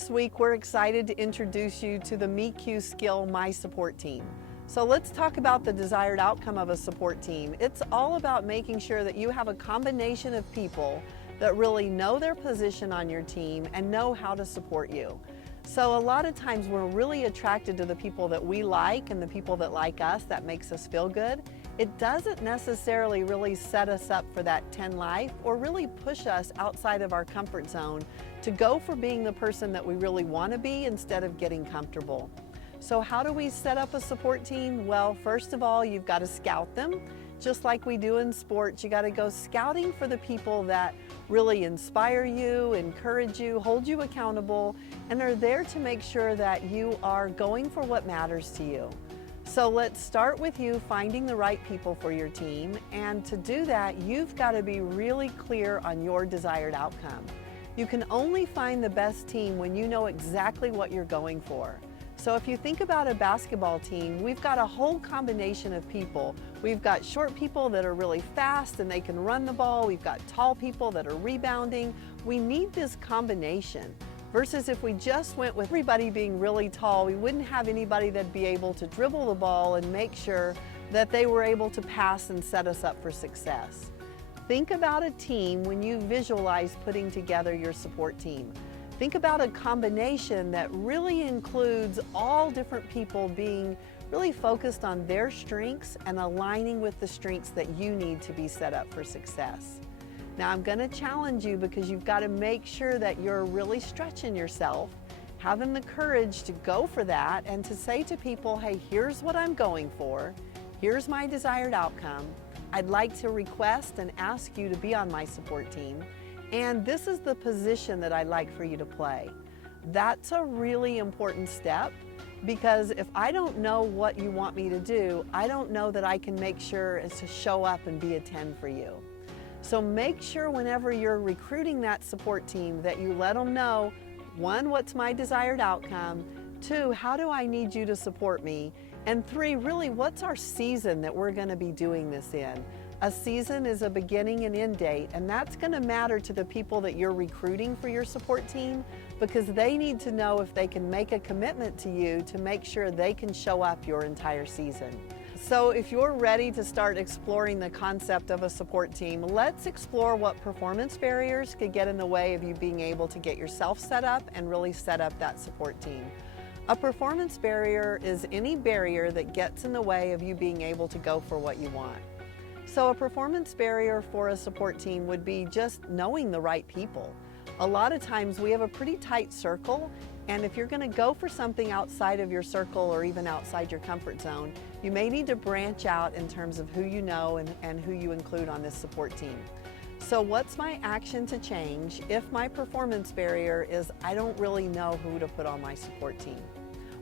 This week, we're excited to introduce you to the MeQ Skill My Support Team. So let's talk about the desired outcome of a support team. It's all about making sure that you have a combination of people that really know their position on your team and know how to support you. So a lot of times we're really attracted to the people that we like and the people that like us. That makes us feel good. It doesn't necessarily really set us up for that 10 life or really push us outside of our comfort zone to go for being the person that we really want to be instead of getting comfortable. So how do we set up a support team? Well, first of all, you've got to scout them. Just like we do in sports, you got to go scouting for the people that really inspire you, encourage you, hold you accountable, and are there to make sure that you are going for what matters to you. So let's start with you finding the right people for your team, and to do that, you've got to be really clear on your desired outcome. You can only find the best team when you know exactly what you're going for. So if you think about a basketball team, we've got a whole combination of people. We've got short people that are really fast and they can run the ball. We've got tall people that are rebounding. We need this combination. Versus if we just went with everybody being really tall, we wouldn't have anybody that'd be able to dribble the ball and make sure that they were able to pass and set us up for success. Think about a team when you visualize putting together your support team. Think about a combination that really includes all different people being really focused on their strengths and aligning with the strengths that you need to be set up for success. Now I'm going to challenge you because you've got to make sure that you're really stretching yourself, having the courage to go for that and to say to people, hey, here's what I'm going for. Here's my desired outcome. I'd like to request and ask you to be on my support team. And this is the position that I'd like for you to play. That's a really important step because if I don't know what you want me to do, I don't know that I can make sure to show up and be a 10 for you. So make sure whenever you're recruiting that support team that you let them know, 1, what's my desired outcome? 2, how do I need you to support me? And 3, really, what's our season that we're going to be doing this in? A season is a beginning and end date, and that's going to matter to the people that you're recruiting for your support team because they need to know if they can make a commitment to you to make sure they can show up your entire season. So if you're ready to start exploring the concept of a support team, let's explore what performance barriers could get in the way of you being able to get yourself set up and really set up that support team. A performance barrier is any barrier that gets in the way of you being able to go for what you want. So a performance barrier for a support team would be just knowing the right people. A lot of times we have a pretty tight circle, and if you're going to go for something outside of your circle or even outside your comfort zone, you may need to branch out in terms of who you know and who you include on this support team. So what's my action to change if my performance barrier is I don't really know who to put on my support team?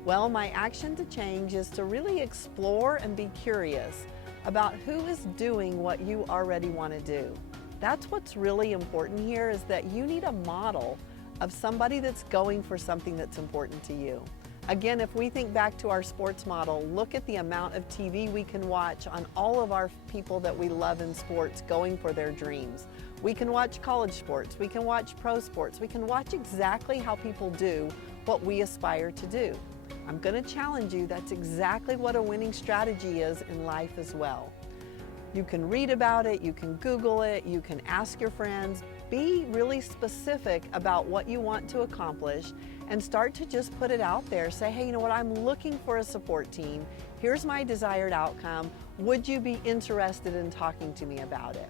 Well, my action to change is to really explore and be curious about who is doing what you already want to do. That's what's really important here is that you need a model of somebody that's going for something that's important to you. Again, if we think back to our sports model, look at the amount of TV we can watch on all of our people that we love in sports going for their dreams. We can watch college sports, we can watch pro sports, we can watch exactly how people do what we aspire to do. I'm going to challenge you, that's exactly what a winning strategy is in life as well. You can read about it, you can Google it, you can ask your friends. Be really specific about what you want to accomplish and start to just put it out there. Say, hey, you know what, I'm looking for a support team. Here's my desired outcome. Would you be interested in talking to me about it?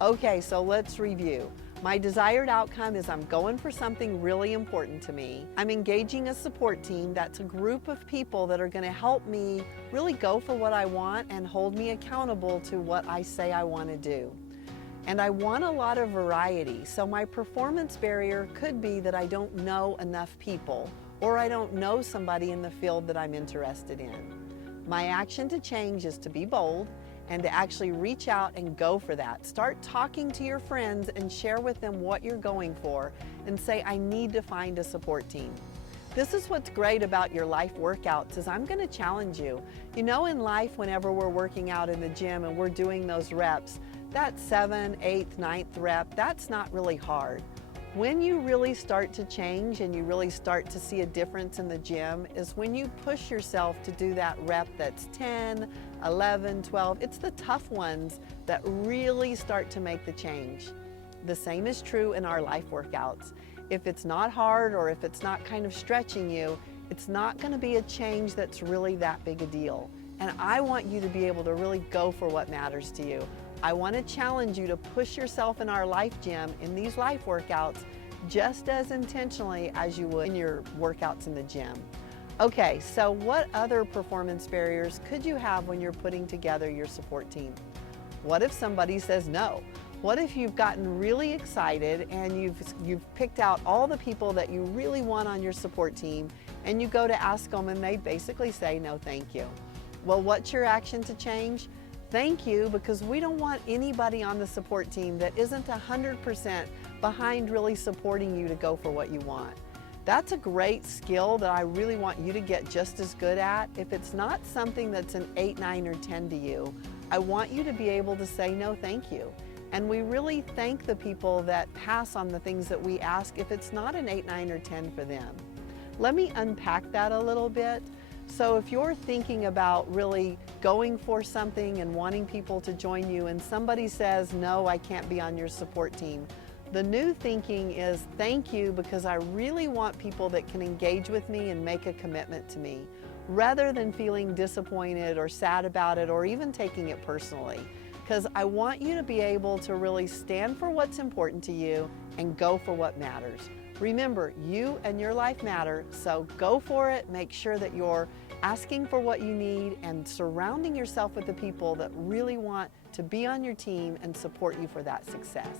Okay, so let's review. My desired outcome is I'm going for something really important to me. I'm engaging a support team that's a group of people that are going to help me really go for what I want and hold me accountable to what I say I want to do. And I want a lot of variety. So my performance barrier could be that I don't know enough people or I don't know somebody in the field that I'm interested in. My action to change is to be bold and to actually reach out and go for that. Start talking to your friends and share with them what you're going for and say, I need to find a support team. This is what's great about your life workouts is I'm going to challenge you. You know, in life, whenever we're working out in the gym and we're doing those reps, that 7th, 8th, 9th rep, that's not really hard. When you really start to change and you really start to see a difference in the gym is when you push yourself to do that rep that's 10, 11, 12. It's the tough ones that really start to make the change. The same is true in our life workouts. If it's not hard or if it's not kind of stretching you, it's not going to be a change that's really that big a deal. And I want you to be able to really go for what matters to you. I want to challenge you to push yourself in our life gym, in these life workouts, just as intentionally as you would in your workouts in the gym. Okay, so what other performance barriers could you have when you're putting together your support team? What if somebody says no? What if you've gotten really excited and you've picked out all the people that you really want on your support team, and you go to ask them and they basically say no thank you? Well, what's your action to change? Thank you, because we don't want anybody on the support team that isn't 100% behind really supporting you to go for what you want. That's a great skill that I really want you to get just as good at. If it's not something that's an 8, 9, or 10 to you, I want you to be able to say no thank you. And we really thank the people that pass on the things that we ask if it's not an 8, 9, or 10 for them. Let me unpack that a little bit. So if you're thinking about really going for something and wanting people to join you and somebody says, no, I can't be on your support team, the new thinking is thank you, because I really want people that can engage with me and make a commitment to me, rather than feeling disappointed or sad about it or even taking it personally. Because I want you to be able to really stand for what's important to you and go for what matters. Remember, you and your life matter, so go for it. Make sure that you're asking for what you need and surrounding yourself with the people that really want to be on your team and support you for that success.